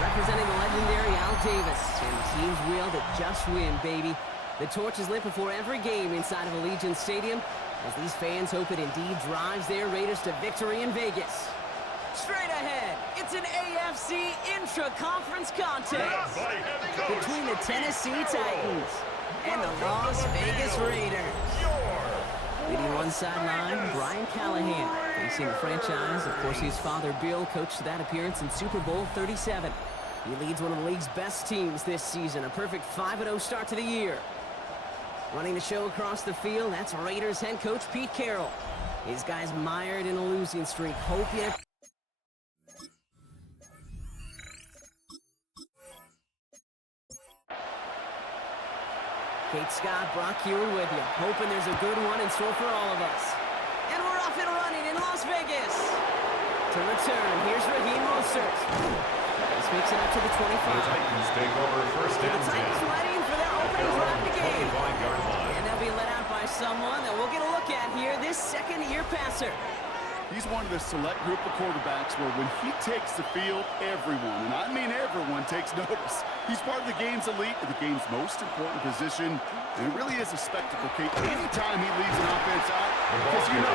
Representing the legendary Al Davis, and teams will that just win, baby. The torch is lit before every game inside of Allegiant Stadium, as these fans hope it indeed drives their Raiders to victory in Vegas. Straight ahead, it's an AFC intra-conference contest between the Tennessee Titans and the Las Vegas Raiders. Leading one sideline, Brian Callahan, facing the franchise. Of course, his father, Bill, coached that appearance in Super Bowl 37. He leads one of the league's best teams this season, a perfect 5-0 start to the year. Running the show across the field, that's Raiders head coach Pete Carroll. His guys mired in a losing streak. Hope you... Kate Scott, Brock Hewitt with you, hoping there's a good one in store for all of us. And we're off and running in Las Vegas. To return, here's Raheem Mostert. This makes it up to the 25. The Titans take over first and 10. The Titans ready for their opening drive of the game. And they'll be let out by someone that we'll get a look at here, this second-year passer. He's one of the select group of quarterbacks where when he takes the field, everyone, and I mean everyone, takes notice. He's part of the game's elite, the game's most important position, and it really is a spectacle, Kate. Anytime he leads an offense out, because you know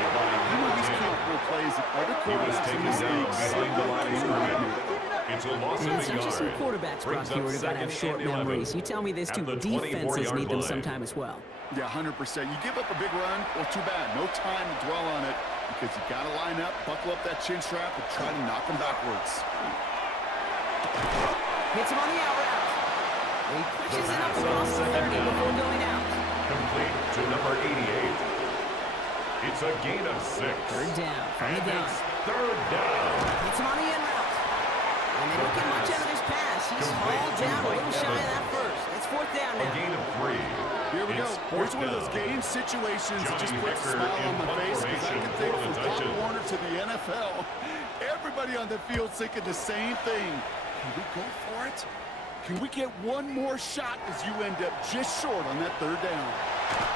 he's capable of plays that other quarterbacks in this league simply It's a loss And of it's a not just some yard. quarterbacks, Brock Hewitt, are going to have short memories. You tell me this too, defenses need them sometime as well. Yeah, 100%. You give up a big run, well, too bad. No time to dwell on it because you got to line up, buckle up that chin strap, and try to knock them backwards. Hits him on the out route. He pushes it up across the 30 before going out. Complete to number 88. It's a gain of 6. Third down from the gun. Third down. Hits him on the in route. And they don't get much out of this pass. He's hauled down a little shy of that first. It's fourth down A now. gain of 3. Here we go. Here's one of those game situations that just puts a smile on my face because I can think from Pop Warner to the NFL. Everybody on the field thinking the same thing. Can we go for it? Can we get one more shot as you end up just short on that third down?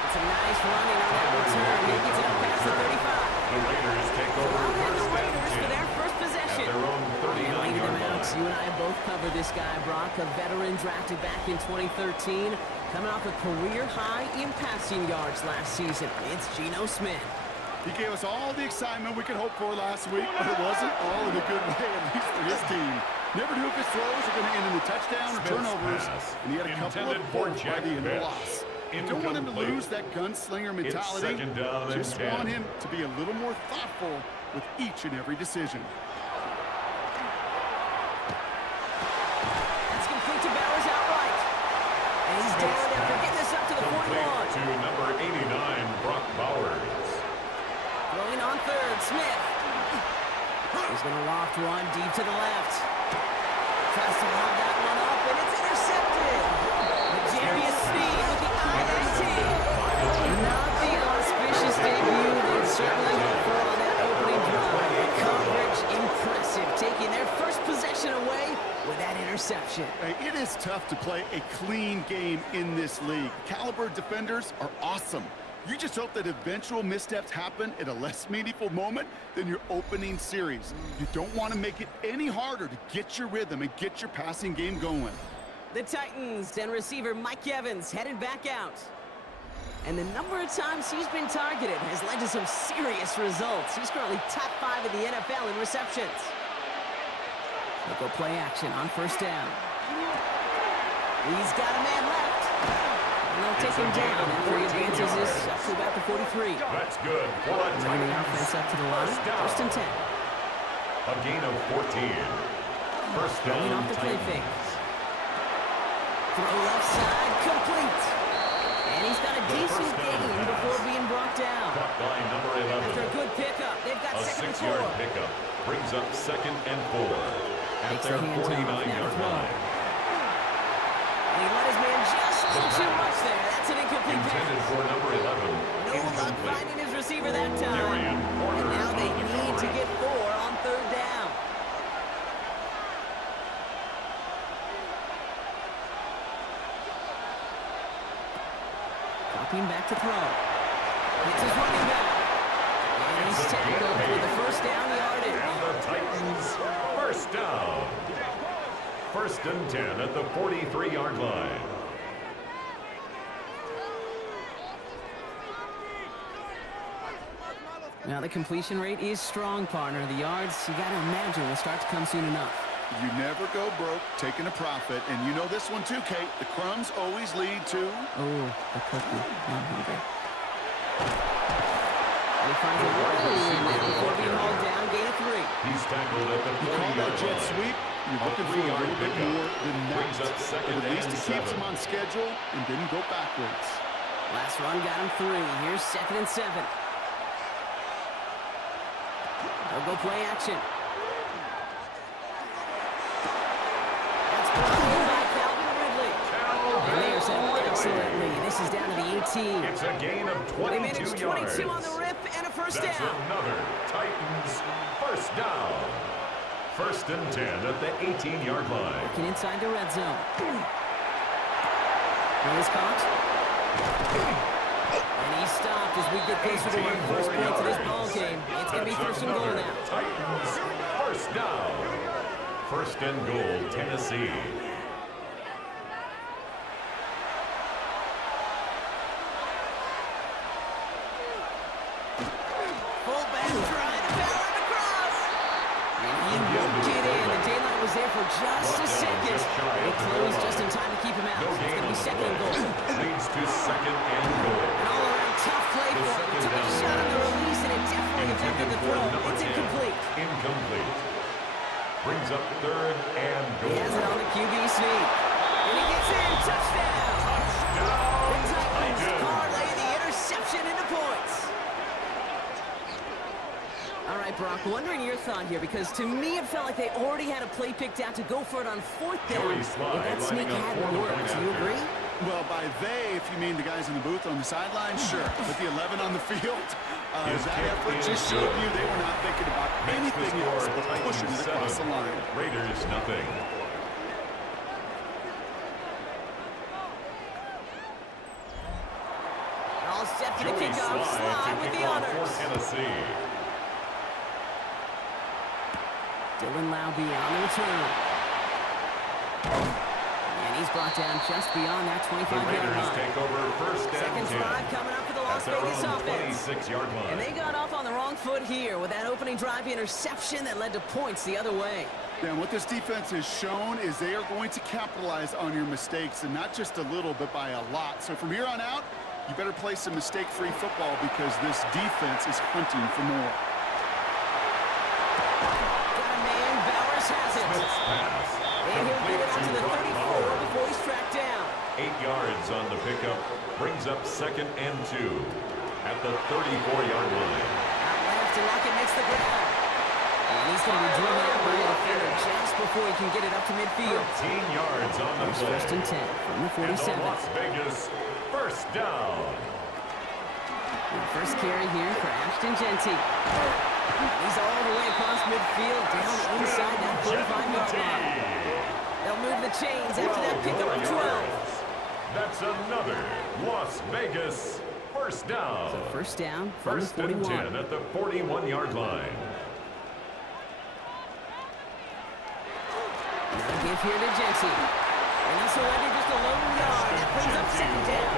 It's a nice running on that return. He gets it up past the 35. The Raiders take over first The Raiders and for 10 their first at possession. their own And leading them 39-yard out, line. you and I both covered this guy, Brock, a veteran drafted back in 2013, coming off a career high in passing yards last season. It's Geno Smith. He gave us all the excitement we could hope for last week, but it wasn't all in a good way, at least for his team. Never knew if his throws are going to end in a touchdown or turnovers, and he had a couple of both by the end of the loss. You don't want him to lose that gunslinger mentality. second down and Just 10. want him to be a little more thoughtful with each and every decision. That's complete to Bowers outright. And he's down after getting this up to the 41. Complete to number 89, Brock Bowers. Throwing on third, Smith. He's going to loft one deep to the left. Tries to lob that one up, and it's intercepted. Majarius Sneed with the INT. Not the auspicious debut they'd certainly hoped for on that opening drive. The coverage impressive, taking their first possession away with that interception. Hey, it is tough to play a clean game in this league. Caliber defenders are awesome. You just hope that eventual missteps happen at a less meaningful moment than your opening series. You don't want to make it any harder to get your rhythm and get your passing game going. The Titans and receiver Mike Evans headed back out. And the number of times he's been targeted has led to some serious results. He's currently top 5 in the NFL in receptions. They'll go play action on first down. He's got a man left. And they'll take him down after he advances this up to about the 43. That's good. For the Running the offense up to the line. First and 10. A gain of 14. First Going down, off the play Titans. fake. Throw left side, complete. And he's got a decent gain before being brought down. Caught by number 11. After a good pickup, they've got A second and 6-yard 4. pickup brings up second and 4 at Takes their the hands off. Now 49-yard throw. line. And he let his man just a little too much there. That's an incomplete Intended pass. for number 11. No luck Incomplete. finding his receiver that time. Darian Porter And now they on the need to carry. get 4 on third down. stepping back to throw. It's his running back. And he's tackled with the first down yardage. And the Titans, first down. First and 10 at the 43-yard line. Now the completion rate is strong, partner. The yards, you got to imagine, will start to come soon enough. You never go broke taking a profit. And you know this one too, Kate. The crumbs always lead to... Oh, the cookie. I'm hungry. He finds a wide before being hauled down, gain of 3. He's tackled at the 40-yard line. You call that jet sweep, you're looking for a little bit more than Brings that. up second But at least and he keeps 7. him on schedule and didn't go backwards. Last run got him 3. Here's second and 7. They'll go play action. That's brought in by Calvin Ridley. And they are set up excellently. This is down to the 18. It's a gain of 22 They managed 22 yards. on the rip and a first That's down. another Titans first down. First and 10 at the 18-yard line. Working inside the red zone. Here's caught. And he stopped as we get closer to our first point to this ball game. It's going to be first and goal now. Titans first down. First and goal, Tennessee. Fullback trying to barrel it across. And he won't get in. The daylight was there for just a second. They closed just in time to keep him out. No It's going to gain be second and goal. leads to second and goal. An all-around tough play for him. He took a shot on the release, and it definitely affected the throw. It's incomplete. Incomplete. Brings up third and goal. He has it on the QB sneak. And he gets in. Touchdown. The Titans parlay the interception into points. All right, Brock, wondering your thought here, because to me it felt like they already had a play picked out to go for it on fourth down. If that sneak hadn't worked, do you agree? Well, by they, if you mean the guys in the booth on the sideline, sure. But the 11 on the field, that effort just showed you they were not thinking about anything else but pushing it across the line. Raiders nothing. All set for the Joey kickoff. Slide with the off for honors. Tennessee. Dylan Laube on the return. And he's brought down just beyond that The 25-yard Raiders line. take over first Second and 10. drive coming up for the Las At their Vegas own offense. 26-yard line. And they got off on the wrong foot here with that opening drive interception that led to points the other way. Yeah, and what this defense has shown is they are going to capitalize on your mistakes, and not just a little, but by a lot. So from here on out, you better play some mistake-free football because this defense is hunting for more. Got a man, Bowers has it. Smith's pass. And he'll get it out to the Complete 34 before he's tracked down. 8 yards on the pickup. Brings up second and 2 at the 34-yard line. Out left, and Lockett makes the grab. And he's going to be driven out by the defender just before he can get it up to midfield. 13 yards on the Here's play. first and 10 from the And 47. the Las Vegas first down. And first carry here for Ashton Genty. He's all the way across midfield, down inside that 45-yard line. They'll move the chains after that pickup of 12. That's another Las Vegas first down. So first down from First the and 41. 10 at the 41-yard line. Now give here to Genty. And he'll surrender just a lone yard. That brings up second down.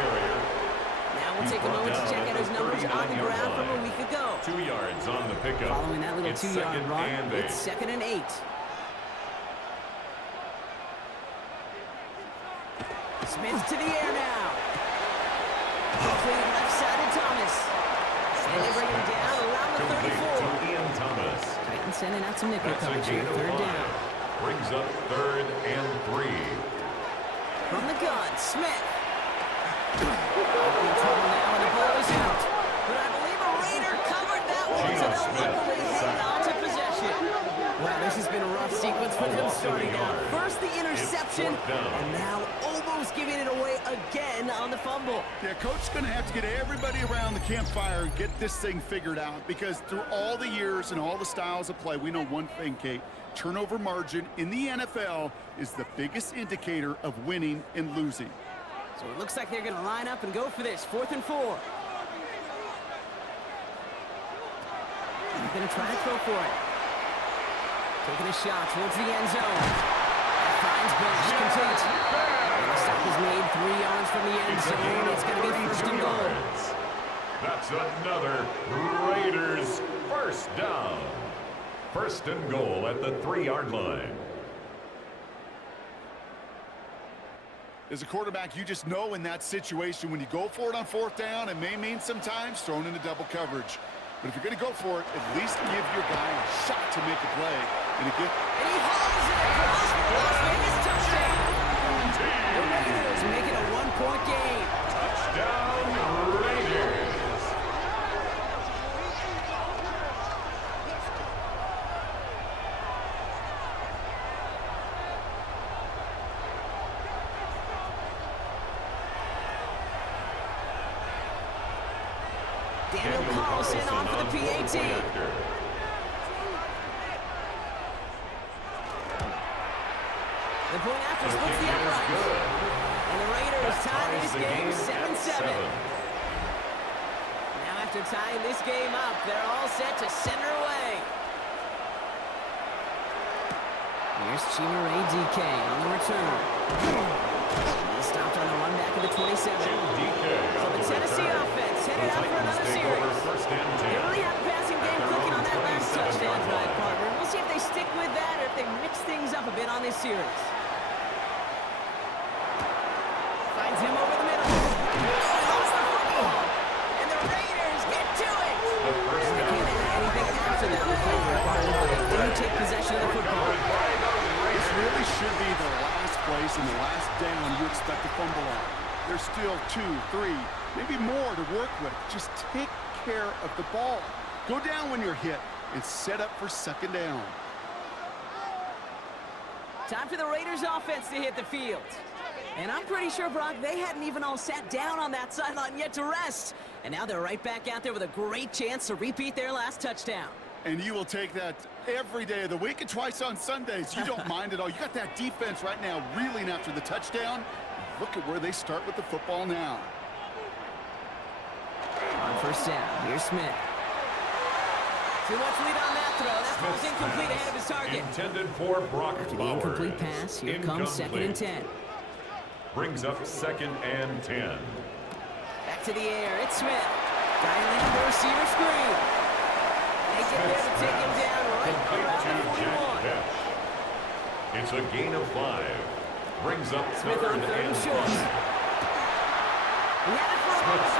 Now we'll take a moment to check out his numbers on the ground from a week ago. 2 yards on the pickup. Following that little It's 2-yard second run, and it's 8. second and 8. Smith to the air now. Complete left side to Thomas. And they bring him down around the Complete 34. to Ian Thomas. Titans sending out some nickel That's a coverage gain here. of Third 5. down. Brings up third and 3. From the gun, Smith. In trouble now, and the ball is out. But I believe a Raider covered that one, so they'll luckily hang on to possession. Wow, this has been a rough sequence for them starting out. First the interception, and now almost giving it away again on the fumble. Yeah, Coach's going to have to get everybody around the campfire and get this thing figured out because through all the years and all the styles of play, we know one thing, Kate. Turnover margin in the NFL is the biggest indicator of winning and losing. So it looks like they're going to line up and go for this. 4th and 4. They're going to try to throw for it. Taking a shot towards the end zone. That finds Bash, complete. And the stop is made 3 yards from the end zone. It's going to be 1st and goal. That's another Raiders first down. 1st and goal at the 3-yard line. As a quarterback, you just know in that situation when you go for it on 4th down, it may mean sometimes thrown into double coverage. But if you're going to go for it, at least give your guy a shot to make a play. And he hauls it across for Las Vegas touchdown. The Raiders make it a 1-point game. Touchdown, Raiders. Daniel Carlson on for the PAT. The point after splits the upright. And the Raiders tie this game 7-7. Now after tying this game up, they're all set to send her away. Here's Chimere DK on the return. He stopped on the run back of the 27. So the Tennessee offense headed out for another series. They really have a passing game clicking on that last touchdown drive, partner. We'll see if they stick with that or if they mix things up a bit on this series. Finds him over the middle. Lost the football. And the Raiders get to it. They can't add anything after that recovery, partner, but they do take possession of the football. This really should be the last place and the last down you expect to fumble on. There's still 2, 3, maybe more to work with. Just take care of the ball. Go down when you're hit and set up for 2nd down. Time for the Raiders offense to hit the field. And I'm pretty sure, Brock, they hadn't even all sat down on that sideline yet to rest. And now they're right back out there with a great chance to repeat their last touchdown. And you will take that every day of the week and twice on Sundays. You don't mind at all. You got that defense right now reeling after the touchdown. Look at where they start with the football now. On 1st down, here's Smith. Too much lead on that throw. That ball's incomplete ahead of his target. Intended for Brock After the Bowers. incomplete pass, here comes 2nd and 10. Brings up 2nd and 10. Back to the air, it's Smith. Dialing the receiver screen. They get there to take him down right around the 41. It's a gain of 5. Brings up Smith on 3rd and short. He had it for a moment.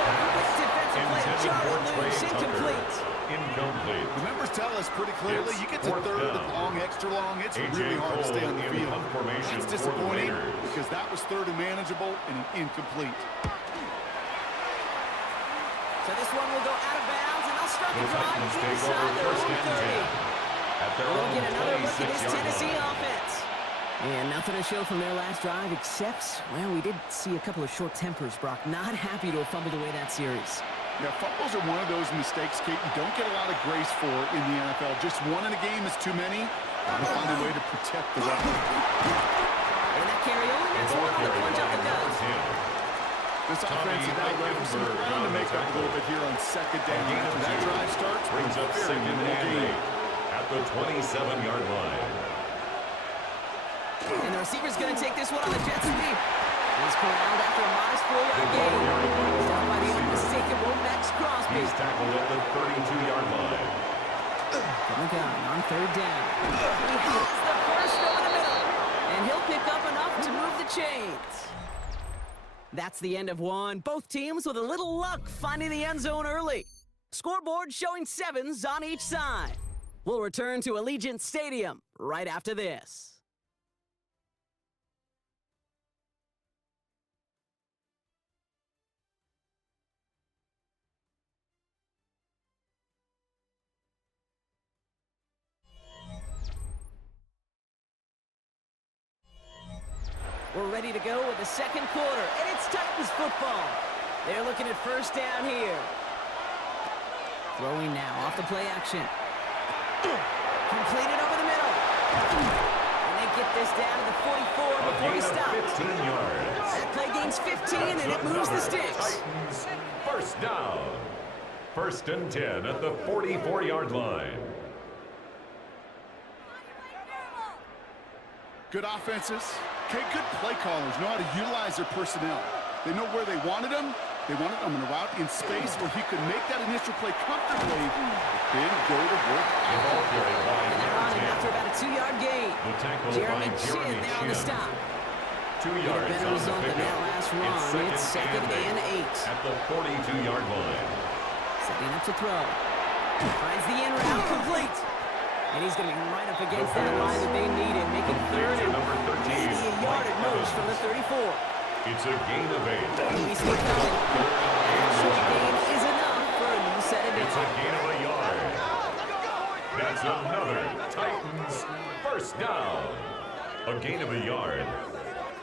Defensive play. Jarred loose. Incomplete. Incomplete. The numbers tell us pretty clearly, you get to 3rd and long, extra long, it's really hard to stay on the field. That's disappointing because that was 3rd and manageable and an incomplete. So this one will go out of bounds, and they'll start the drive inside their own 30. We'll get another look at this Tennessee offense. And nothing to show from their last drive except, well, we did see a couple of short tempers, Brock. Not happy to have fumbled away that series. Yeah, fumbles are one of those mistakes, Kate, you don't get a lot of grace for in the NFL. Just one in a game is too many. Gotta find a way to protect the run. And that carry only gets one on the punch up the gut. This offense is now left some ground to make up a little bit here on 2nd down. After that drive starts, brings up 2nd and 8 at the 27-yard line. And the receiver's going to take this one on the jet sweep. He's corralled after a modest 4-yard gain. He's down by the unmistakable Max Crosby. He's tackled at the 32-yard line. From the gun on 3rd down. He has the first over the middle. And he'll pick up enough to move the chains. That's the end of one. Both teams with a little luck finding the end zone early. Scoreboard showing 7s on each side. We'll return to Allegiant Stadium right after this. We're ready to go with the 2nd quarter, and it's Titans football. They're looking at 1st down here. Throwing now off the play action. Completed over the middle. And they get get this down to the 44 before he stops. 15 yards. That play gains 15, and it moves the sticks. Titans first down. First and 10 at the 44-yard line. Good offenses. Okay, good play callers know how to utilize their personnel. They know where they wanted them. They wanted them in a route in space where he could make that initial play comfortably, then go to work. The ball carried by And they're on him after about a 2-yard gain. The tackle Jeremy by Chin Jeremy there on the Chin. stop. 2 Get a yards better on the result than that pickup. last run. It's second and 8. At the 42-yard line. Setting up to throw. Finds the in route, complete. And he's going to be right up against that line that they needed, making third and number 13, maybe a yard at most from the 34. It's a gain of 8. He's still coming. And a short gain is enough for a new set of It's a downs. gain of a yard. That's another Titans first down. A gain of a yard.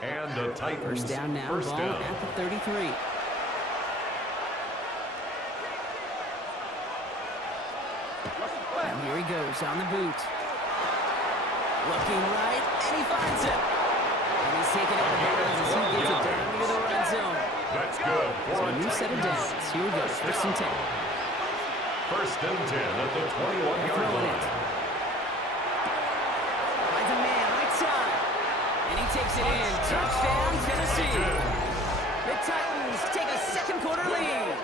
And a Titans First down now, first ball down. at the 33. And here he goes on the boot. Looking right, and he finds it. And he's taken out of bounds as he gets it down near the red zone. That's good So for a new set of downs. Here we go, first and 10. First and 10 at the 21-yard Throwing line. it. Finds a man, right side. And he takes it in. Touchdown, Tennessee. The Titans take a second quarter lead.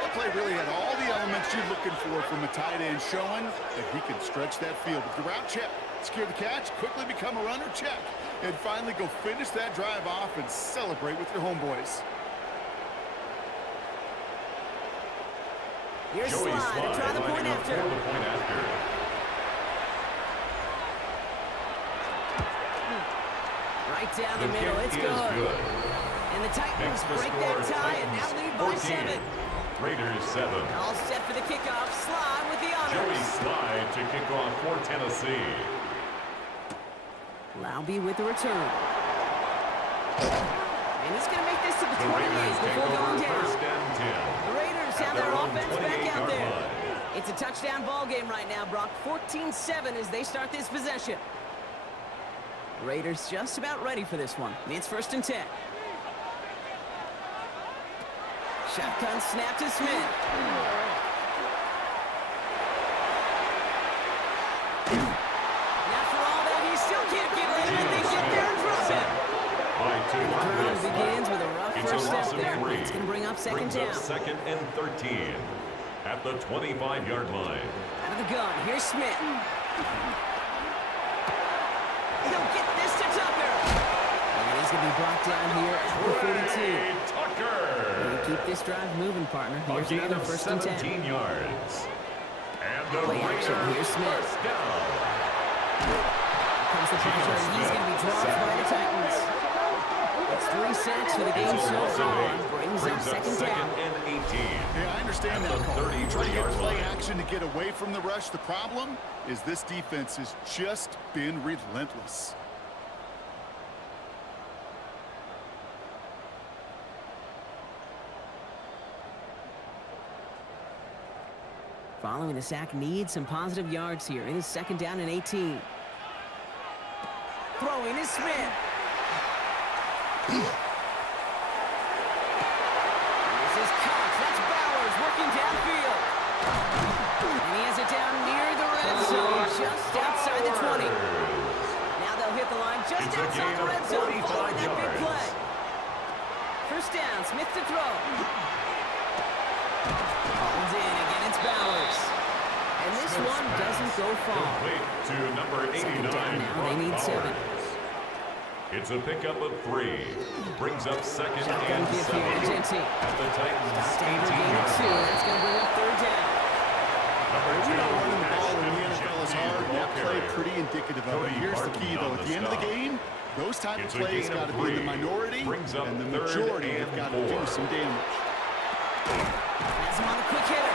That play really had all the elements you're looking for from a tight end, showing that he can stretch that field. With the route check, secure the catch, quickly become a runner check, and finally go finish that drive off and celebrate with your homeboys. Here's Joey Slide to try the point lining up after. for the point after. Right down the The middle, kick it's is good. good. And the Titans Makes the break score that tie and now Titans lead by 14. 7. Raiders 7. All set for the kickoff. Slide with the Joey honors. Slide to kick off for Tennessee. Laube with the return. And he's going to make this to the The 28 Raiders take before going over down. first and 10. The Raiders At have their their own offense back out 28-yard there. line. It's a touchdown ball game right now, Brock. 14-7 as they start this possession. Raiders just about ready for this one. It's first and 10. Shotgun snap to Smith. Now for all that, he still can't get rid of it. They get there and drop it. By 2 The on drive this begins one. with a rough It's first a loss step of there. 3. It's going to bring up second Brings up down. second and 13 at the 25-yard line. Out of the gun, here's Smith. He'll get this to Tucker. And he's going to be brought down here at the 42. Tucker. And keep this drive moving, partner. A Here's gain another of first and 10. 17 yards. And the Play action. Raiders Here's Smith. first down. Comes the pressure, and he's going to be dropped by the Titans. It's 3 sacks for the game so far. Brings up second down. and 18. Hey, I understand At that the call. You try to get 33-yard play line. action to get away from the rush. The problem is this defense has just been relentless. Following the sack, needs some positive yards here. It is second down and 18. Throwing is Smith. This is Cox. That's Bowers working downfield. And he has it down near the red zone, just outside the 20. Now they'll hit the line just It's a outside gain the of red zone, 45 following that big yards. play. First down, Smith to throw. Hauled in again, it's Bowers. And this one doesn't go far. Complete to number 89. Second down now, they need Brock 7. Bowers. It's a pickup of 3. Brings up second Shotgun and give 7 here, Agency. at the Titans' Standard gain 18-yard of 2. line. That's going to bring up third down. Number You 2, know, running the ball in the Ashton NFL is hard. Jenkins, That ball play carrier. pretty indicative of it. Cody Here's the Barton key, though. on At the the end of the stop. game, those type It's of a plays gain of got to be in the 3. minority, Brings up and the third majority and have got to do 4. some damage. Has him on the quick hitter.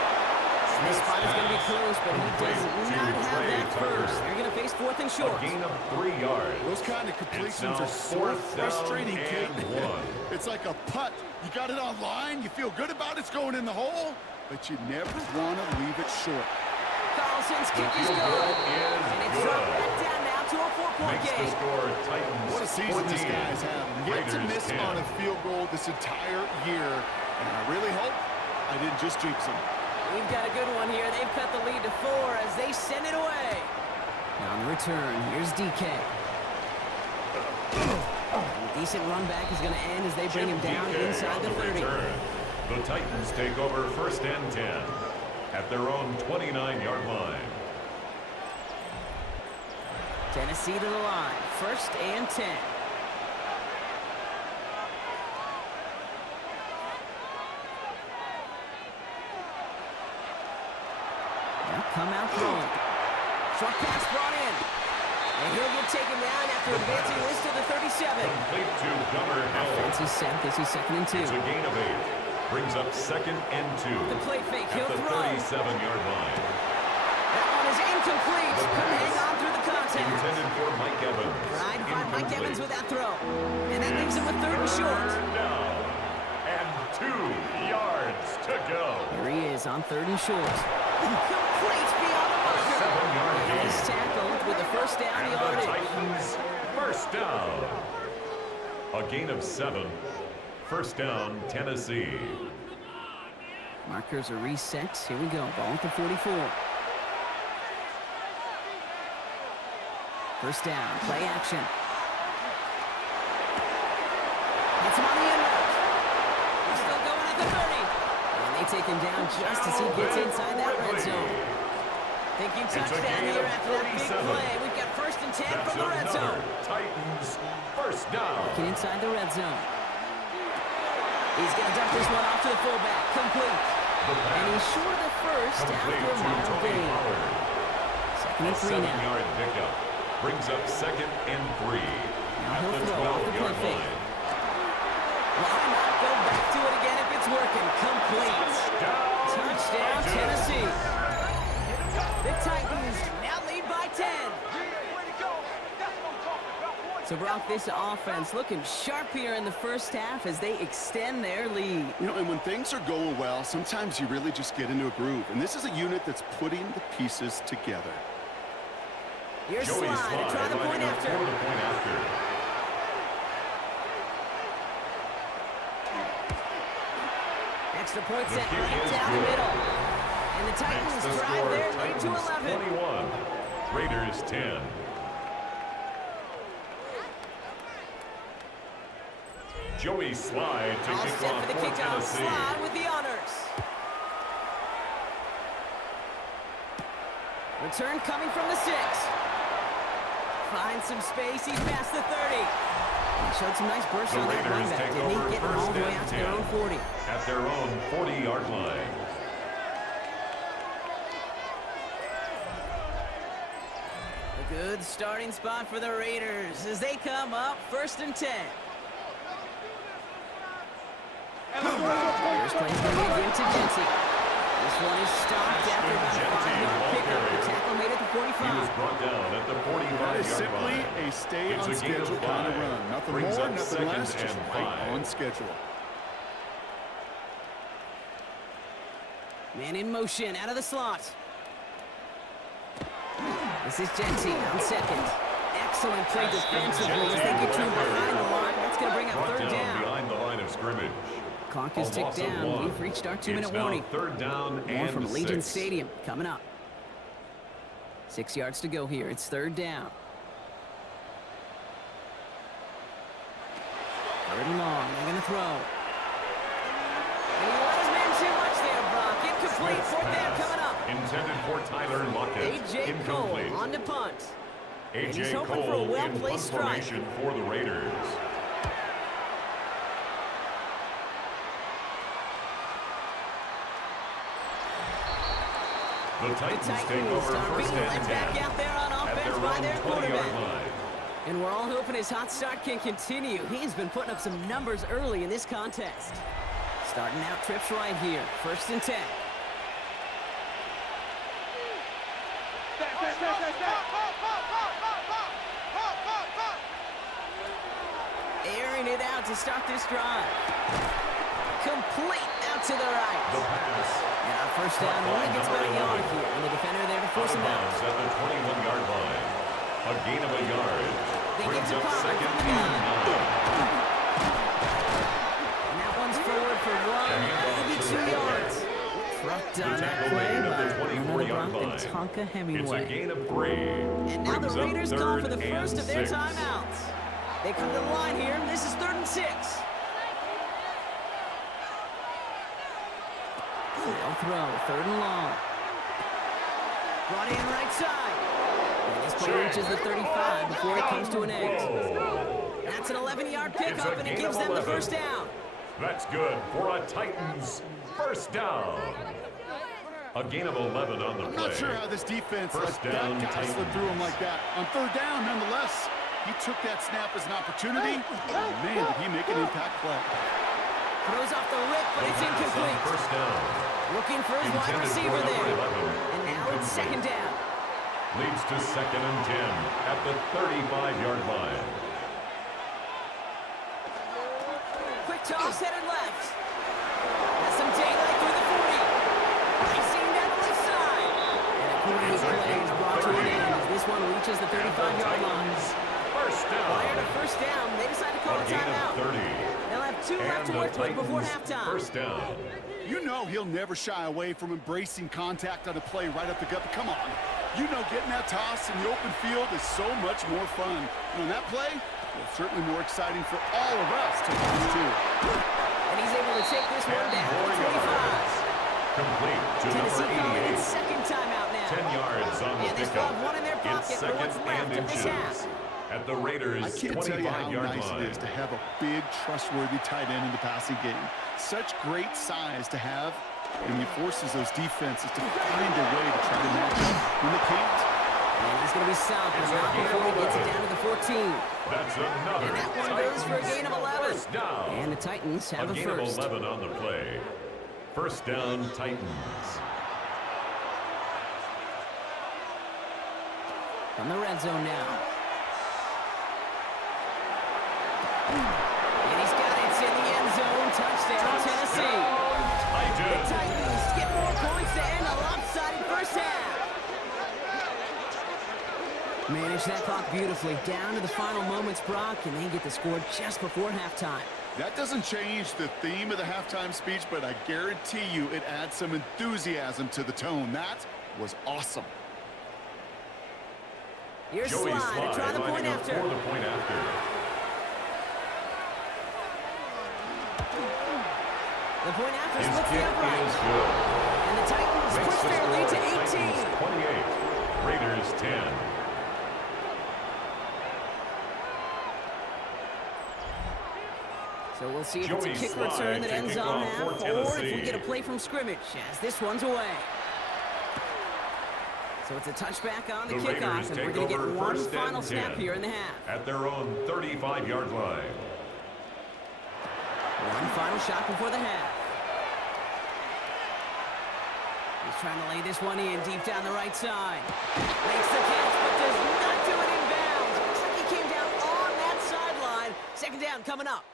This spot is going to be close, but he does not have that first. They're going to face fourth and A short. gain of 3 yards. Those kind of completions now are so fourth down frustrating, Kate. and 1. It's like a putt. You got it on line, you feel good about it's going in the hole, but you never want to leave it short. Carlson's The kick is field good. goal And is it's dropped good. back 4-point makes the game. score Titans What a season 14, this guy's having. Yet to Raiders miss 10. on a field goal this entire year. And I really hope I didn't just jinx him. We've got a good one here. They've cut the lead to 4 as they send it away. Now on the return, here's DK. A decent run back is going to end as they bring him down DK inside on the 30. return. The Titans take over 1st and 10 at their own 29-yard line. Tennessee to the line. 1st and 10. They'll come out throwing. Short pass brought in. And he'll get taken down after advancing this to the 37. Complete to Gunnar Hill. Offense is set. This is 2nd and 2. It's a gain of 8. Brings up 2nd and 2. The play fake. At He'll the throw. 37-yard line. That one is incomplete. Couldn't hang on through the contact. Intended for Mike Evans. Trying to find Mike Evans with Incomplete. that throw. And that leaves him with 3rd and short. Down. And 2 yards to go. Here he is on 3rd and short. Complete beyond the marker. 7-yard And gain. he's tackled with the 1st down And the yardage. Titans 1st down. A gain of 7. 1st down, Tennessee. Markers are reset. Here we go. Ball at the 44. 1st down. Play action. It's him on the end route. He's still going at the 30. And they take him down just as he gets inside that red zone. Thinking touchdown gain here of after that big 37. play. We've got 1st and 10 That's from the red another zone. Titans 1st down. Get inside the red zone. He's going to dump this one off to the fullback. Complete. And he's short of the 1st Complete after a to mild Tony gain. Pollard. 2nd and 3 now. 7-yard pickup. Brings up 2nd and 3. Now At he'll the throw off the 12-yard play fake. line. Why not go back to it again if it's working? Complete. Touchdown, Tennessee. The Titans now lead by 10. So, Brock, this offense looking sharp here in the 1st half as they extend their lead. You know, and when things are going well, sometimes you really just get into a groove. And this is a unit that's putting the pieces together. Here's Joey Slide to try the point lining up after. for the point after. Extra point set kick right is down the good. middle. And the Titans Makes the drive score their lead to Titans 11. 21. Raiders 10. Joey Slide to All kick set off for the for kickoff. Tennessee. Slide with the honors. Return coming from the 6. Finds some space. He's past the 30. He showed some nice bursts The on that Raiders run back, take didn't he? over Getting them all 1st the way and out to their 10 own 40. at their own 40-yard line. A good starting spot for the Raiders as they come up 1st and 10. Here's playing again to Jency. This one is stopped after about a 5-yard pickup. The tackle made it to 45. He was brought down at the That is 45-yard simply line. a stay It's on a gain of schedule kind of 5. run. Nothing Brings more, up nothing 2nd less, just and right 5. on schedule. Man in motion, out of the slot. This is Jency on 2nd. Excellent play defensively as they get to him behind the line. That's going to bring up Brought 3rd down. behind the line of scrimmage. Clock A is ticked loss of down. 1. We've reached our 2-minute It's now warning. 3rd down More and from Allegiant 6. Stadium coming up. 6 yards to go here. It's 3rd down. 3rd and long. They're going to throw. And he let his man too much there, Brock. Incomplete. 4th down coming up. Intended for Tyler Lockett. A.J. Cole Incomplete. on to punt. And he's A.J. hoping for a Cole in well-placed punt strike. formation for the Raiders. The The Titans take Titans over are being 1st led and back 10 out there on at offense their by own their 20-yard quarterback. line. And we're all hoping his hot start can continue. He's been putting up some numbers early in this contest. Starting out trips right here. 1st and 10. Airing it out to start this drive. Complete out to the right. The pass And our 1st down only gets about a yard here. And the defender there to out force of him out. bounds at the 21-yard line. A gain of a yard. They get Brings to up Pollard second from the and gun. 9. And that one's forward for one, maybe 2 yards. Trucked on that play by another Bronc and Tonka Hemingway. It's a gain of 3. And now the Brings up Raiders call for the third first and of their 6. timeouts. They come to the line here. This is 3rd and 6. They'll throw, 3rd and long. Brought in right side. And this play reaches the 35 before it comes to an end. That's an 11-yard pickup, and it gives them the first down. That's good for a Titans first down. A gain of 11 on the play. I'm not sure how this defense First let down, that guy slip through him like that. On 3rd down, nonetheless, he took that snap as an opportunity. And man, did he make an impact play. Throws off the rip, but it's incomplete. First down. Looking for his wide Intended for receiver number there. 11. And now it's 2nd down. Leads to 2nd and 10 at the 35-yard line. Quick toss headed left. Has some daylight through the 40. Racing down the left side. And a great play is brought to an end as this one reaches the 35-yard line. First down. Prior to first down, they decide to call a A gain timeout. of 30. They'll have 2 left to And work the with before Titans halftime. first down. You know he'll never shy away from embracing contact on a play right up the gut. But come on. You know getting that toss in the open field is so much more fun. And on that play, well, certainly more exciting for all of us to watch too. And he's able to take this one down to 25. Complete to Tennessee number calling 88. its 2nd timeout now. 10 yards on the And they still pickup. have 1 in their It's pocket for 2nd what's left and of this half. inches. At the Raiders' I can't tell you how 25-yard nice line. it is to have a big, trustworthy tight end in the passing game. Such great size to have, and he forces those defenses to find a way to try to match up when they can't. And he's going to be stopped, but not before he gets it down to the 14. That's another. And that one goes for a gain of 11. First down. And the Titans have a gain first. of 11 on the play. First down, Titans. From the red zone now. And he's got it. It's in the end zone. Touchdown, Tennessee. The Titans get more points to end a lopsided first half. Manage that clock beautifully. Down to the final moments, Brock, and they get the score just before halftime. That doesn't change the theme of the halftime speech, but I guarantee you it adds some enthusiasm to the tone. That was awesome. Here's Joey Slide to try the point lining up after. for the point after. The point after His splits the kick upright. is good. And the Titans Makes push the their lead to score 18. Titans 28, Raiders 10. So we'll see if Joey it's a kick Slide return that ends kicking on off for half, or if we Tennessee. get a play from scrimmage as this one's away. So it's a touchback on the The kickoff, Raiders and we're take going to over get one first and final snap 10 here in the half. at their own 35-yard line. One final shot before the half. He's trying to lay this one in deep down the right side. Makes the catch, but does not do it in bounds. Looks like he came down on that sideline. 2nd down coming up.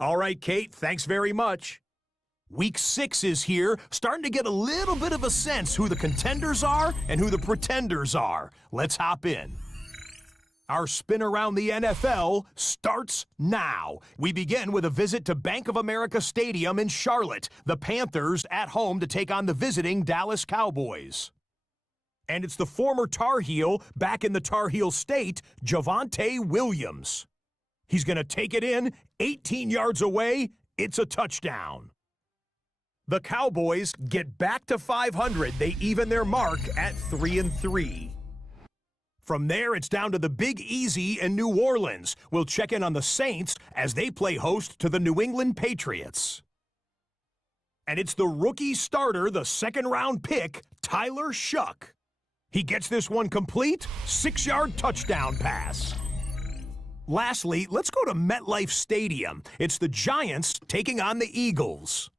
All right, Kate, thanks very much. Week 6 is here, starting to get a little bit of a sense who the contenders are and who the pretenders are. Let's hop in. Our spin around the NFL starts now. We begin with a visit to Bank of America Stadium in Charlotte. The Panthers at home to take on the visiting Dallas Cowboys. And it's the former Tar Heel back in the Tar Heel state, Javonte Williams. He's going to take it in, 18 yards away. It's a touchdown. The Cowboys get back to 500. They even their mark at 3-3. From there, it's down to the Big Easy in New Orleans. We'll check in on the Saints as they play host to the New England Patriots. And it's the rookie starter, the 2nd-round pick, Tyler Shuck. He gets this one complete, 6-yard touchdown pass. Lastly, let's go to MetLife Stadium. It's the Giants taking on the Eagles.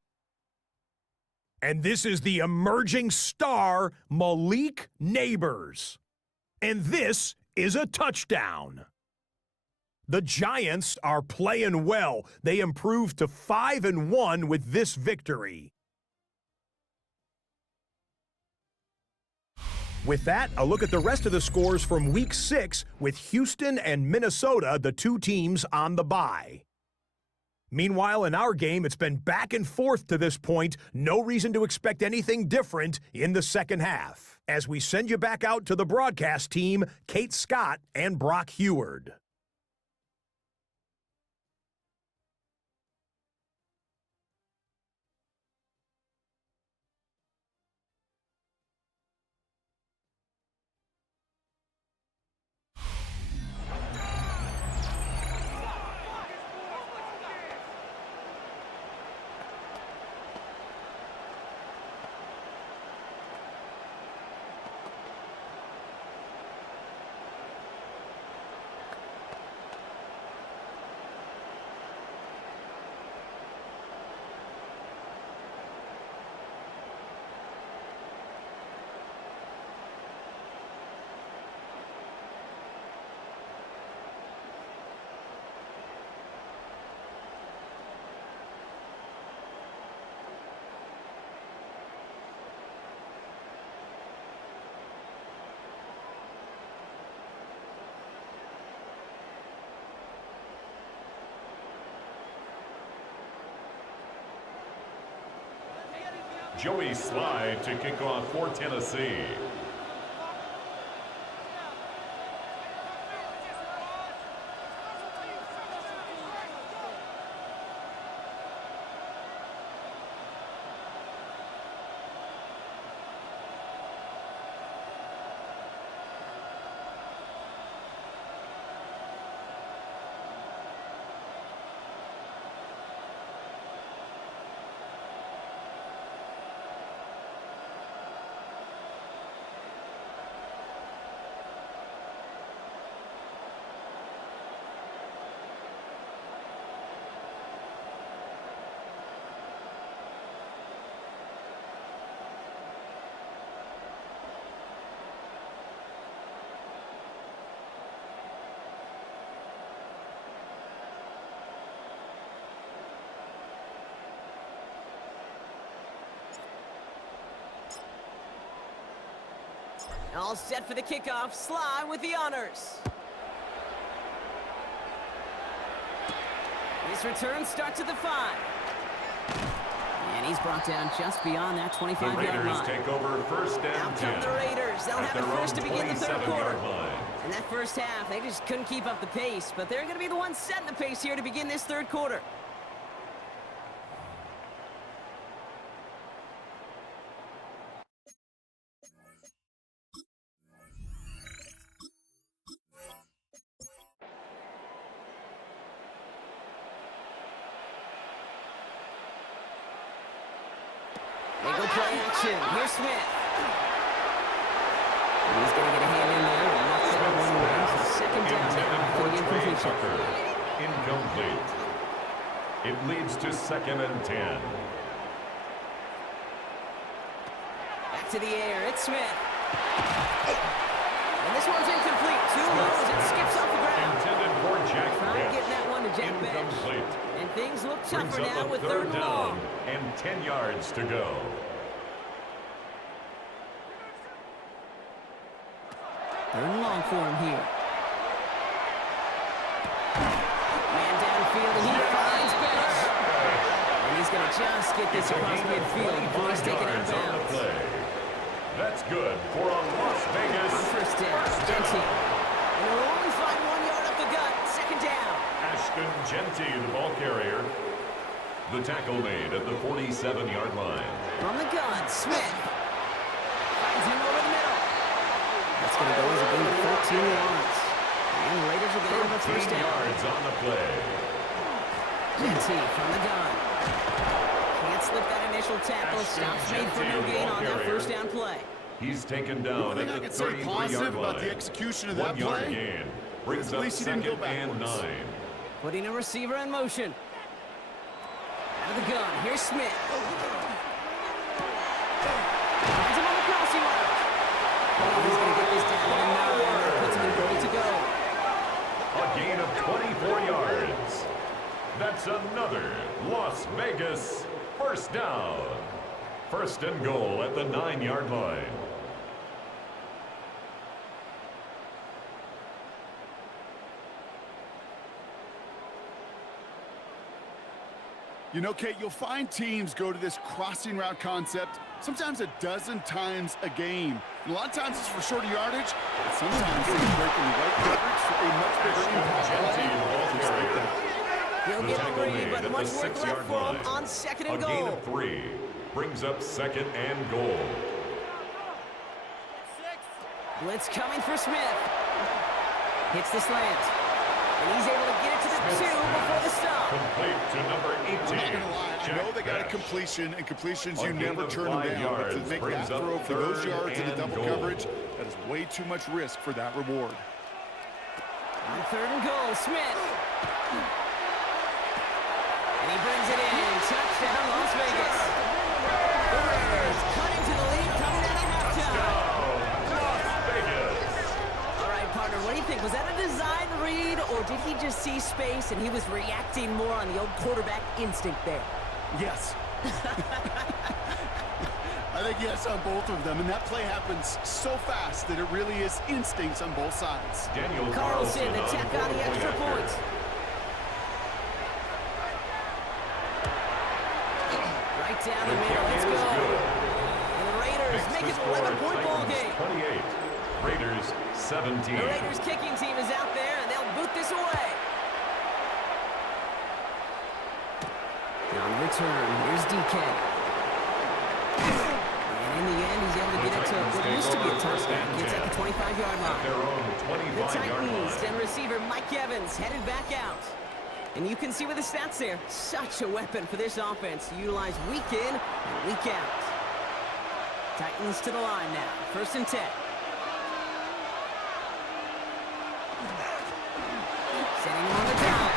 And this is the emerging star, Malik Neighbors. And this is a touchdown. The Giants are playing well. They improved to 5-1 with this victory. With that, a look at the rest of the scores from Week 6 with Houston and Minnesota, the two teams on the bye. Meanwhile, in our game, it's been back and forth to this point. No reason to expect anything different in the second half. As we send you back out to the broadcast team, Kate Scott and Brock Heward. Joey Slide to kick off for Tennessee. All set for the kickoff. Sly with the honors. This return starts at the 5. And he's brought down just beyond that 25-yard line. The Raiders take over first and Out 10. come the Raiders. They'll have the first to begin the third quarter. Line. And that first half, they just couldn't keep up the pace. But they're going to be the ones setting the pace here to begin this third quarter. They go play action. Here's Smith. He's going to get a hand in there. And knock that one away. So second down now for the incompletion. Incomplete. It leads to second and 10. Back to the air. It's Smith. And this one's incomplete. Too low as it skips off the ground. Intended for Jack Trying to Best. get that one to Jack Best. Incomplete. And things look Brings tougher up now a with third and down long. and 10 yards to go. Third and long for him here. Man downfield, and he finds Best. And he's going to just get this across midfield before he's taken out of bounds. That's good for a Las Vegas On first down, Genty. And he'll only find 1 yard up the gut. Second down. Ashton Genty, the ball carrier. The tackle made at the 47-yard line. From the gun, Smith. Finds him over the middle. That's going to go as a gain of 13 yards. And the Raiders are going to have a first 13 down. yards on the play. Genty from the gun. Can't slip that initial tackle. Stops made for no gain on that first down play. He's taken down One at thing I the can say 33-yard positive line. about the execution of that 1 yard play, gain. Brings at up least he didn't go second and backwards. 9. Putting a receiver in motion. Out of the gun. Here's Smith. Finds him on the crossing route. Oh, he's going to get this down to the 9. That puts him in goal to go. A gain of 24 yards. That's another Las Vegas first down. First and goal at the 9-yard line. You know, Kate, you'll find teams go to this crossing route concept sometimes a dozen times a game. And a lot of times it's for shorter yardage, but sometimes they break in the right coverage for a much bigger impact. Just like that. He'll get a read, but much work left for him on second and goal. A gain of 3 brings up second and goal. Blitz coming for Smith. Hits the slant. And he's able to get it to the 2 before the stop. Complete to number 18. I'm not going to lie, I know they got a completion, and completions you never turn them down. But to make that throw for those yards in the double coverage, that is way too much risk for that reward. On third and goal, Smith. And he brings it in. Touchdown, Las Vegas. The Raiders cutting to the lead coming out of halftime. All right, partner, what do you think? Was that a design read, or did he just see space and he was reacting more on the old quarterback instinct there? Yes. I think yes on both of them, and that play happens so fast that it really is instincts on both sides. Daniel Carlson, the tech on the extra point. Right down the middle, let's go. And the Raiders make it an 11-point ball game. 28, Raiders 17. The Raiders kicking team is out there, and they'll boot this away. On return, here's DK. And in the end, he's able to get it to what used to be a touchdown. Gets at the 25-yard line. Their own The 25-yard Titans line. and receiver Mike Evans headed back out. And you can see with the stats there, such a weapon for this offense to utilize week in and week out. Titans to the line now. 1st and 10. Setting him on the down.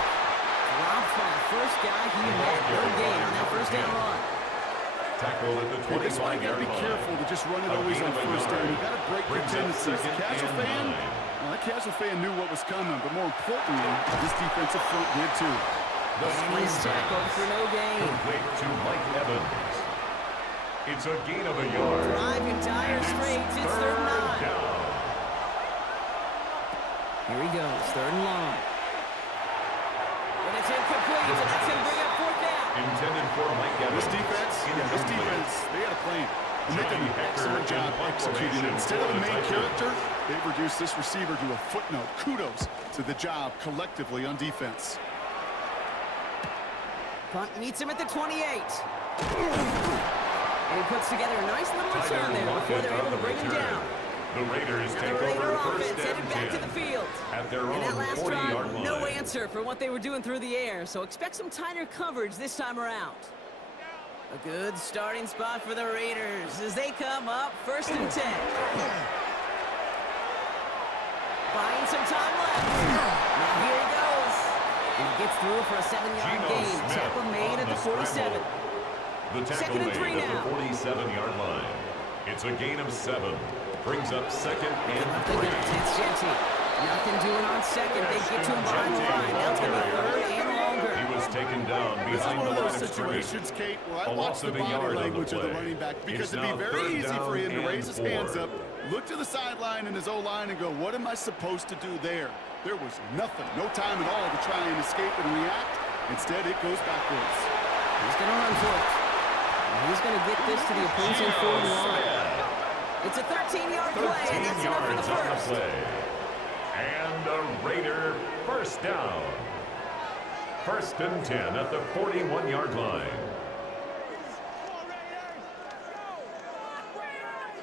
Dropped by the first guy he met. No gain on that first down run. Tackled at the This one, you got 25-yard to be line. careful to just run it always on first down. You got to break your Brings up tendencies. second Casual and fan, 9. well, that casual fan knew what was coming, but more importantly, this defensive front did too. The And he's screen tackled pass. for no gain. Complete to Mike Evans. It's a gain of a yard. Driving dire straits. It's 3rd and 9. down. Here he goes. 3rd and long. And it's incomplete. So that's going to bring up 4th down. Intended for Mike Evans. This defense, they got a plan. And they did an excellent job executing it. Instead of the main character, they've reduced this receiver to a footnote. Kudos to the job collectively on defense. Punt meets him at the 28. And he puts together a nice little return there before they're able to bring him down. The Raiders take Another Raider over offense 1st headed and back to 10 the field. at their And that own last 40-yard drive, line. no answer for what they were doing through the air, so expect some tighter coverage this time around. A good starting spot for the Raiders as they come up 1st and 10. Buying some time left. Now here he goes. And he gets through for a 7-yard Geno gain. Smith Tackle made on at the the 47. scramble. The tackle 2nd and made 3 at now. the 47-yard line. It's a gain of 7. Brings up 2nd and 3. It's Genty. Nothing doing on 2nd. They get to him behind the line. Now it's going to be 3rd and longer. He was taken down This is behind one the of line those of scrimmage. situations, Kate, where I A watch loss the of a body yard on the language of the play. running back because It's it'd be now very 3rd easy for him to down raise his and hands 4. up, look to the sideline and his O-line and go, what am I supposed to do there? There was nothing, no time at all to try and escape and react. Instead, it goes backwards. He's going to run for it. And he's going to get this to the opposing 4 line. It's a 13-yard play, and that's enough for the 13 yards on the first. play. And a Raider 1st down. 1st and 10 at the 41-yard line.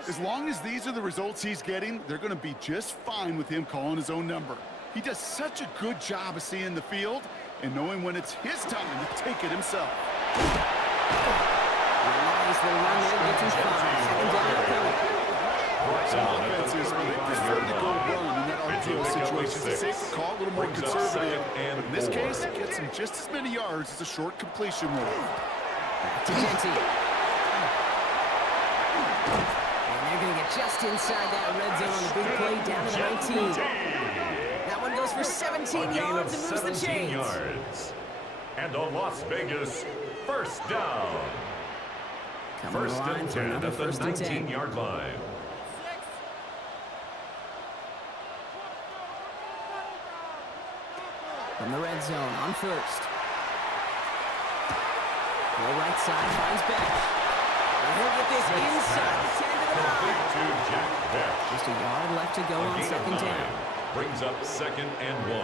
As long as these are the results he's getting, they're going to be just fine with him calling his own number. He does such a good job of seeing the field and knowing when it's his time to take it himself. Nice little run there. Gets him 5. 2nd down upcoming. Some offenses, when they prefer to go run in that RPO situation, it's a safer call, a little more Brings up conservative. 2nd and But in this 4. case, it gets him just as many yards as a short completion will. Back to Genty. And they're going to get just inside that red zone on the big play down to the 19. That one goes for 17 A gain yards of and moves the 17 chains. yards. And a Las Vegas 1st down. Coming to the 1st line and for 10 another at the 1st and 10. 19-yard line. From the red zone on 1st. The right side finds Beck. And he'll get this inside the 10 to the 9. To Jack Beck. Just a yard left to go A on gain of second 9 down. brings up 2nd and 1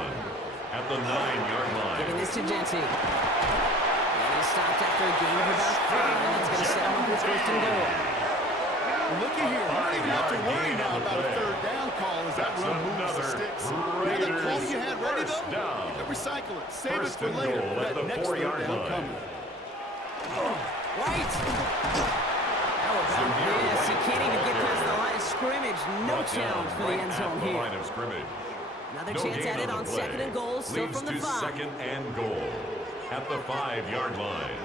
at the 9-yard line. Giving this to Genty. And he's stopped after a gain of about 5. That's going to set him up with 1st and goal. Well, looky here. You don't even have to worry now about a third down call as that run moves the sticks. Yeah, the call you had ready, though, you can recycle it. Save it for later. That next third down coming. Right. Yes, he can't even get past the line of scrimmage. No challenge for the end zone here. Line of scrimmage. Another No chance gain at it on the play. 2nd and goal, still Leads from the to 5. 2nd and goal at the 5-yard line.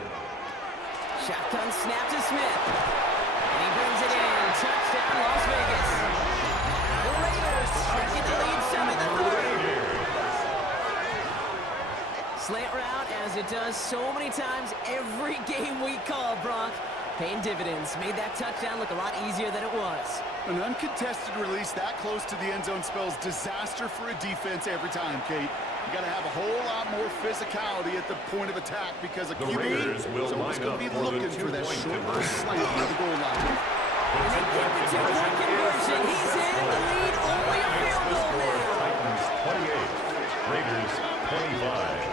Shotgun snap to Smith. And he brings it in. Touchdown, Las Vegas. The Raiders get the lead 7 to 3. Slant route, as it does so many times every game we call, Brock. Paying dividends. Made that touchdown look a lot easier than it was. An uncontested release that close to the end zone spells disaster for a defense every time, Kate. You got to have a whole lot more physicality at the point of attack because a QB Raiders will is always line going to up be for the looking for that 2-point short conversion. slant near the goal line. And they get the 2-point conversion. He's in the lead. Only a field goal now. Titans 28, Raiders 25.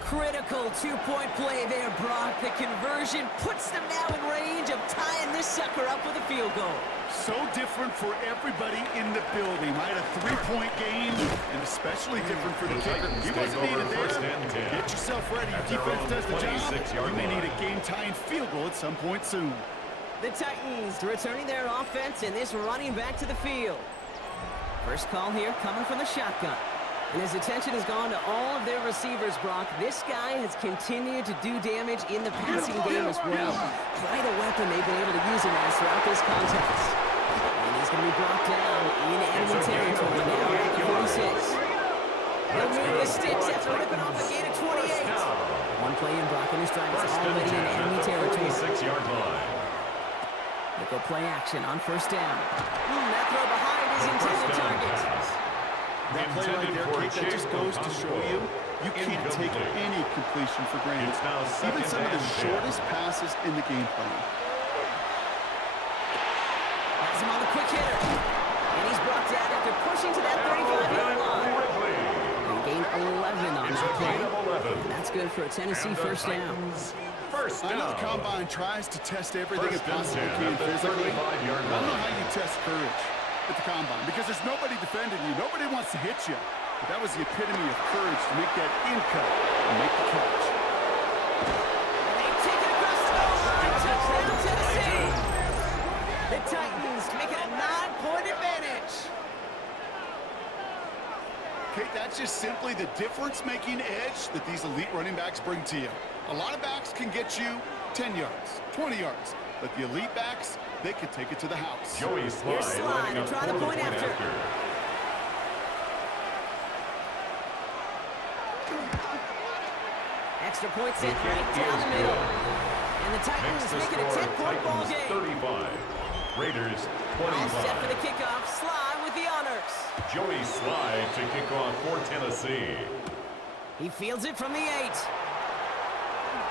Critical 2-point play there, Brock. The conversion puts them now in range of tying this sucker up with a field goal. So different for everybody in the building, right? A 3-point game, and especially different for the kicker. He wasn't needed there. Get yourself ready. Your defense does the job. You may need a game-tying field goal at some point soon. The Titans returning their offense and this running back to the field. First call here coming from the shotgun. And his attention has gone to all of their receivers, Brock. This guy has continued to do damage in the passing game as well. Quite a weapon they've been able to use him as throughout this contest. And he's going to be brought down in enemy territory now at the 46. He'll move the sticks after ripping off a gain of 28. One play in, Brock, and his drive is already in enemy territory. 26-yard line. Nickel play action on first down. That throw behind his intended target. That play right there, Kate, that just goes to show you, you can't take any completion for granted. It's now Even some of the 2nd and 10. shortest passes in the game plan. Has him on the quick hitter. And he's brought down after pushing to that 35-yard line. And gain 11 on that play. And that's good for a Tennessee first down. First I know down. the Combine tries to test everything it First and possibly 10 can at the physically. 35-yard I don't know line. how you test courage at the Combine because there's nobody defending you. Nobody wants to hit you. But that was the epitome of courage to make that in cut and make the catch. And they take it across the goal line. Touchdown, Tennessee. The Titans make it a 9-point advantage. Kate, that's just simply the difference-making edge that these elite running backs bring to you. A lot of backs can get you 10 yards, 20 yards, but the elite backs, they can take it to the house. Joey Here's Slide Slide lining to up try for the the point after. Extra point sent right down the middle. And the Titans make it a 10-point ball game. 35. Raiders All set for 25. the kickoff. Slide with the honors. Joey Slide to kick off for Tennessee. He fields it from the 8.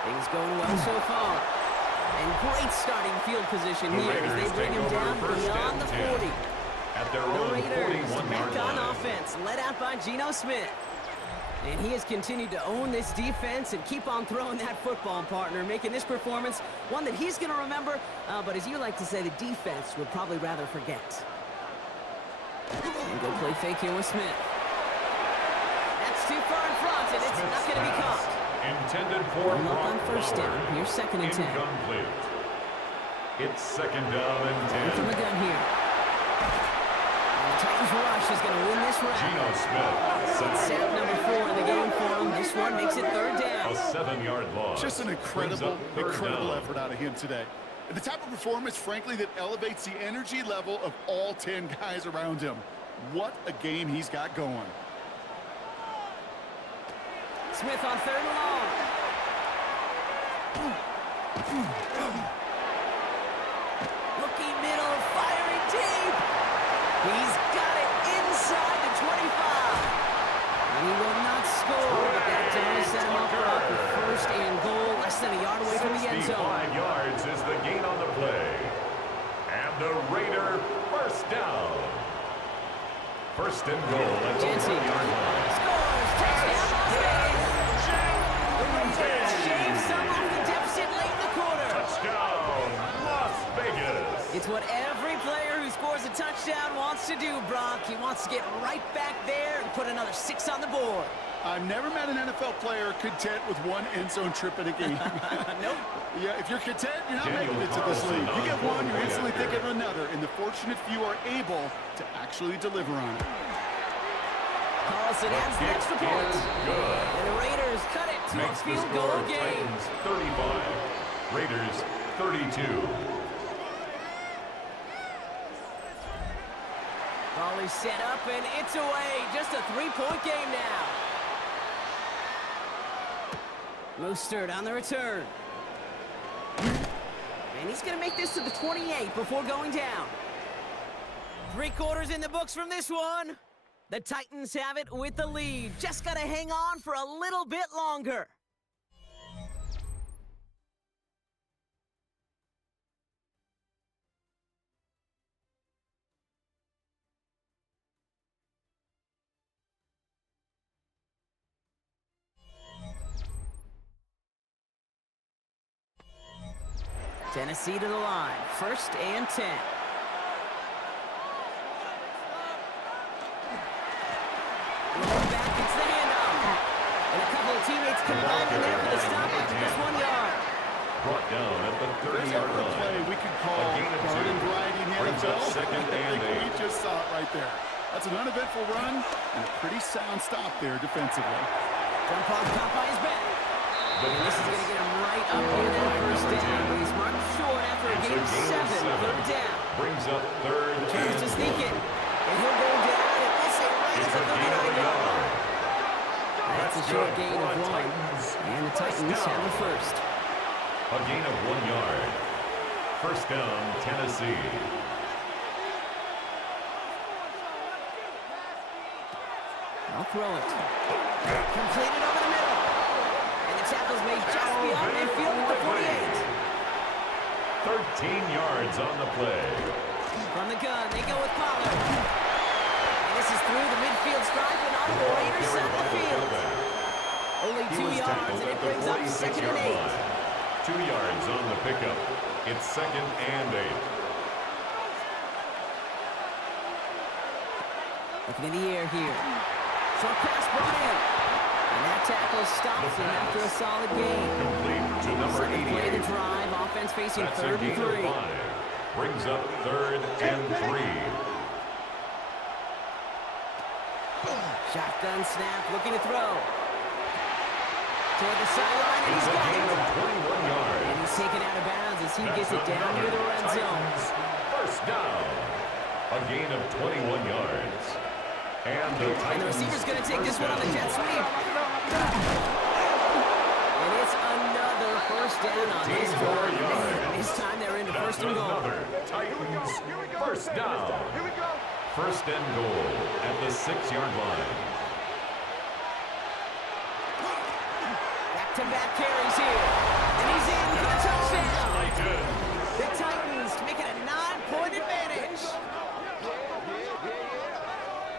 Things going well so far. And great starting field position The here as Raiders they bring take him over down first beyond the and 40. 10 at their The own Raiders 41-yard back on line. offense, led out by Geno Smith. And he has continued to own this defense and keep on throwing that football, partner, making this performance one that he's going to remember, but as you like to say, the defense would probably rather forget. And go play fake here with Smith. That's too far in front, and it's not going to be caught. Intended for One up on Brock first Bowers. down. Here's 2nd and 10. Incomplete. It's 2nd down and From the 10. gun here. And the Titans rush is going to win this round. Geno Smith. Sack number 4 in the game for him. This one makes it 3rd down. A 7-yard loss. Just an Brings incredible, up third incredible down. effort out of him today. The type of performance, frankly, that elevates the energy level of all 10 guys around him. What a game he's got going. Smith on third and long. Looking middle, firing deep. He's got it inside the 25. And he will not score, but that does set him up for first and goal, less than a yard away from the end zone. 65 yards is the gain on the play. And the Raider first down. First and goal at the 1-yard line. Scores! Touchdown, Las Vegas! The Raiders shave some off the deficit late in the quarter. Touchdown, Las Vegas. It's what every player who scores a touchdown wants to do, Brock. He wants to get right back there and put another 6 on the board. I've never met an NFL player content with one end zone trip in a game. Nope. Yeah, if you're content, you're not making it to this league. You get one, you're instantly thinking of another, and the fortunate few are able to actually deliver on it. Carlson adds the extra point. And the Raiders cut it to a field goal game. 35, Raiders 32. Ball is set up, and it's away. Just a 3-point game now. Mostert on the return. And he's going to make this to the 28 before going down. 3 quarters in the books from this one. The Titans have it with the lead. Just got to hang on for a little bit longer. Tennessee to the line. First and 10. Looking back, it's the handoff. And a couple of teammates combined in there for the stop after just 1 yard. Brought down at the 30-yard There's a line. play we could call A gain of 2. garden variety in the Brings NFL. up second I and think 8. we just saw it right there. That's an uneventful run and a pretty sound stop there defensively. Jump off Popeye's back. And this is going to get him right up here in that first down. But he's marked short after a gain of 7. Third down. Brings up third Tries to and sneak it. And he'll go down, and we'll say right at the 39-yard line. That's a short gain of 1. And the Titans have the first. a gain of 1 yard. First down, Tennessee. I'll throw it. Completed over the middle. And the tackle's made just beyond midfield at the 48. 13 yards on the play. From the gun, they go with Pollard. And this is through the midfield stripe and on the Raiders side of the field. Only 2 yards, and it brings up second and 8. 2 yards on the pickup. It's second and 8. Looking in the air here. Short pass brought in. And that tackle stops him after a solid gain. Complete to number Second play of 88. the drive, offense facing That's a third and gain of 3. 5. Brings up third and 3. Shotgun snap, looking to throw. Toward the sideline, and It's he's a got gain it. of 21 yards. And he's taken out of bounds as he gets it down near the red zone. Titans first down. A gain of 21 yards. And the And the Titans receiver's going to take this first one on the down. jet sweep. And it's another first down on this 14 more drive. yards. Man, this time they're into That's first and goal. another Titans first down. First and goal at the 6-yard line. Back-to-back carries here. And he's in for the touchdown. Titans. The Titans making a 9-point advantage.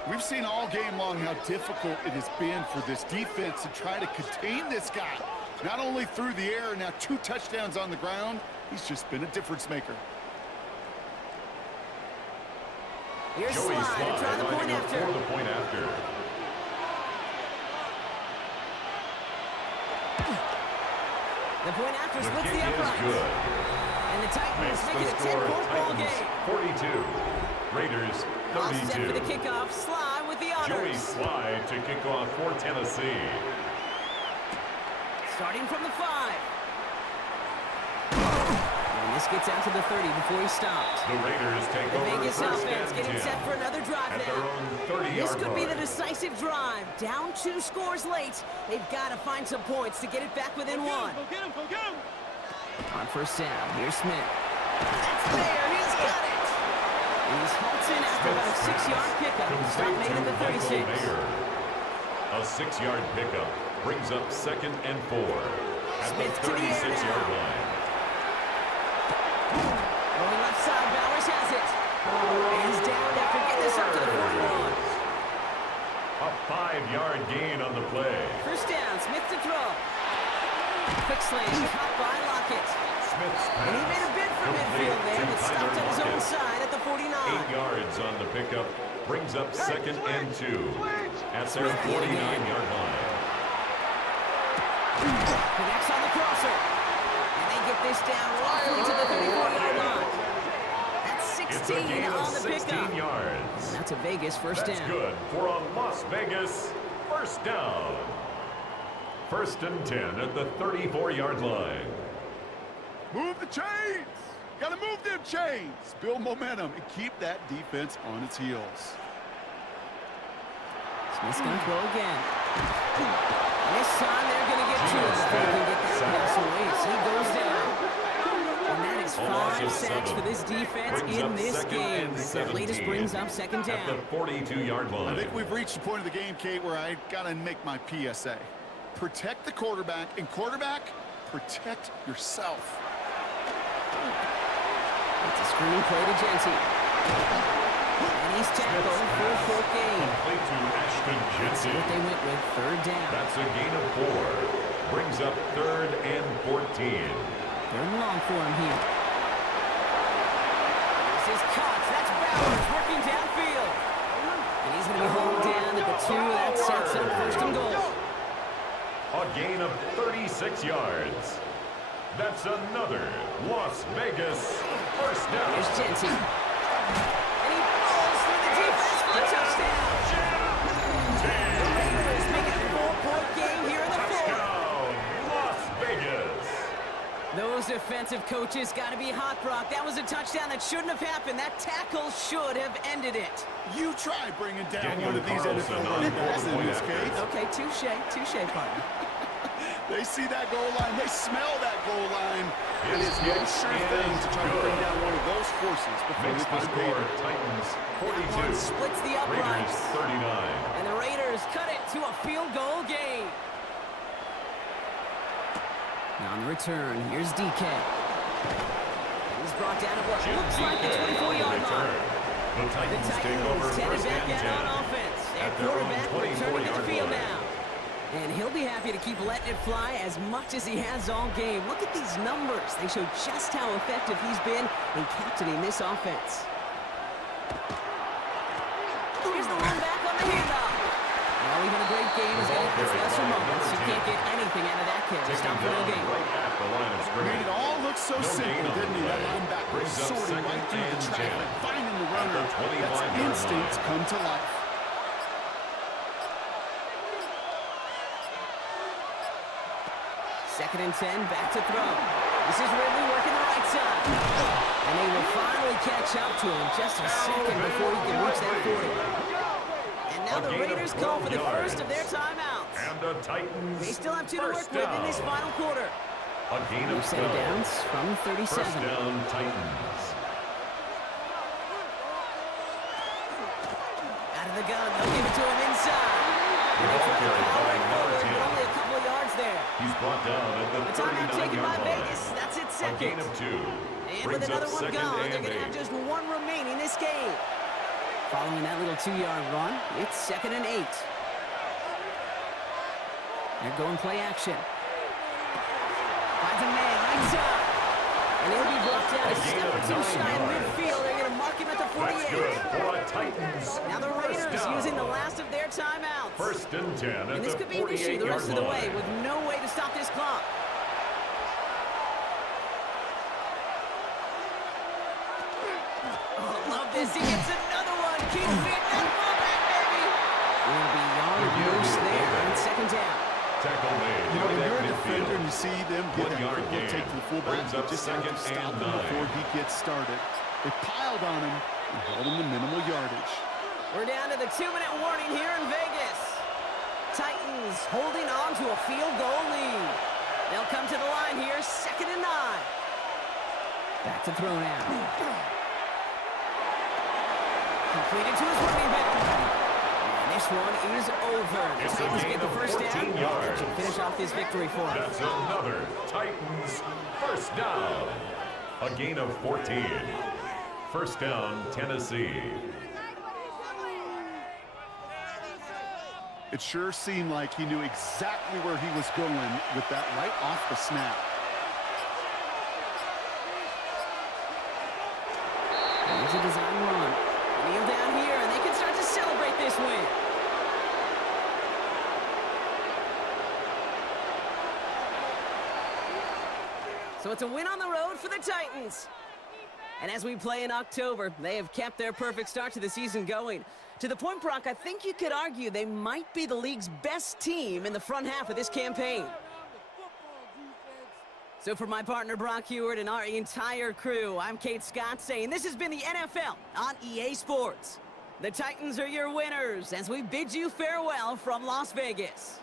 We've seen all game long how difficult it has been for this defense to try to contain this guy. Not only through the air, now 2 touchdowns on the ground. He's just been a difference maker. Here's Joey Slide to try the point lining up after. for the point after. The point after The splits kick the is uprights. good. And the Titans Makes make it the a score 10-point ball Titans game. 42. Raiders All set for the 32. kickoff. Sly with the Joey honors. Slide to kick off for Tennessee. Starting from the 5. And This gets out to the 30 before he stops. The Raiders take The over Vegas first offense and getting 10 set for another drive at their now. own 30-yard This could be the line. decisive drive. Down 2 scores late. They've got to find some points to get it back within 1. Go get him, go get him! On first down, here's Smith. That's there, he's got it! And he's halted after about a 6-yard pickup. Stop made at the 36. A 6-yard pickup brings up 2nd and 4 at Smith the to the air 36-yard now. line. Going left side, Bowers has it. And he's down after getting this up to the 41. A 5-yard gain on the play. First down, Smith to throw. Quick slant, caught by Lockett. Smith's And he made a bid for midfield there, but stopped on his own side at the 49. 8 yards on the pickup brings up 2nd and 2 at their Smith yet again. 49-yard line. Connects on the crosser. And they get this down roughly to the 34-yard line. That's It's a 16 gain of on the 16 pickup. yards. That's a Vegas first That's down. good for a Las Vegas first down. First and 10 at the 34-yard line. Move the chains! Gotta move them chains! Build momentum and keep that defense on its heels. Smith's going to throw again. And this time they're going to get to it if they can get that pass away. So he goes down. And that is A loss 5 of sacks 7. for this defense Brings in up this 2nd game. and That latest 17 brings up 2nd at down. the 42-yard line. I think we've reached the point of the game, Kate, where I gotta make my PSA. Protect the quarterback, and quarterback, protect yourself. It's a screen play to Jensen. And he's tackled for a short gain. Complete to Ashton Jensen. What they went with, 3rd down. That's a gain of 4. Brings up 3rd and 14. 3rd and long for him here. This is Cox. That's Bowers working downfield. And he's going to be hauled down at the 2. That sets up 1st and goal. A gain of 36 yards. That's another Las Vegas first down. Here's Jensen. And he falls through the defense for a touchdown. The Raiders make it a 4-point game here in the 4th. Touchdown, Las Vegas. Those defensive coaches got to be hot, Brock. That was a touchdown that shouldn't have happened. That tackle should have ended it. You try bringing down Daniel one of these Carlson NFL on running backs in point this after. case. Okay, touche, partner. They see that goal line. They smell that goal line. It is It's no hit sure and thing to try to bring good. down one of those forces before Makes it the was score paid. Titans That one 42. splits the Raiders uprights. 39. And the Raiders cut it to a field goal game. Now on the return, here's DK. He's brought down at what looks like the 24-yard line. The The Titans take over Titans headed first back and out 10 on offense. Their at their own quarterback returning to the 24-yard field line. now. And he'll be happy to keep letting it fly as much as he has all game. Look at these numbers. They show just how effective he's been in captaining this offense. Here's the run back on the handoff. Well, even a great game is going to have its lesser moments. You can't get anything out of that kid. Stop for no Taken game. down right at the line of Made scrimmage. it all look so No simple, gain on didn't the he? That play. run back was Brings up sorting 2nd right through the and traffic, 10 finding the at runner. the 25-yard That's line. instincts come to life. Second and 10, back to throw. This is Ridley working the right side. And they will finally catch up to him just a second before he can reach that 40. And now the Raiders call for the first of their timeouts. And the Titans They still have 2 to work first with in down. this final quarter. A gain New of set of 12. downs from 37. First down, Titans. Out of the gun, they'll give it to him inside. And they try to power it forward, but only a couple of yards there. He's brought down at the The timeout taken by 39-yard line. Vegas. That's its A gain second. of 2. And Brings with another up one 2nd gone, they're and going to have 8. just 1 remaining this game. Following that little 2-yard run, it's 2nd and 8. They're going play action. Finds a man, right side. And he'll be brought down a A gain step or of 2 9 shy in yards. midfield. They're going to mark him at the 48. That's good for a Titans Now the first Raiders down. using the last of their timeouts. First and 10 at And this the could be an issue the 48-yard rest of the way line. with no way to stop this clock. Oh, love this. He gets another one. Keeps beating that ball back, baby. Will be yard loose there on 2nd down. Tackle made. You know, when right you're at a defender midfield. you see them get that 1-yard football gain. take to the fullback, Brings up but just have to second stop and him 9. before he gets started. They piled on him and held him to minimal yardage. We're down to the 2-minute warning here in Vegas. Titans holding on to a field goal lead. They'll come to the line here, 2nd and 9. Back to throw now. Completed to his running back. And this one is over. The It's a Titans gain get the of first 14 down. yards. That should finish off this victory for them. That's another Titans first down. A gain of 14. First down, Tennessee. It sure seemed like he knew exactly where he was going with that right off the snap. Here's a design run. Kneel down here, and they can start to celebrate this win. So it's a win on the road for the Titans. And as we play in October, they have kept their perfect start to the season going. To the point, Brock, I think you could argue they might be the league's best team in the front half of this campaign. So for my partner, Brock Heward, and our entire crew, I'm Kate Scott saying this has been the NFL on EA Sports. The Titans are your winners as we bid you farewell from Las Vegas.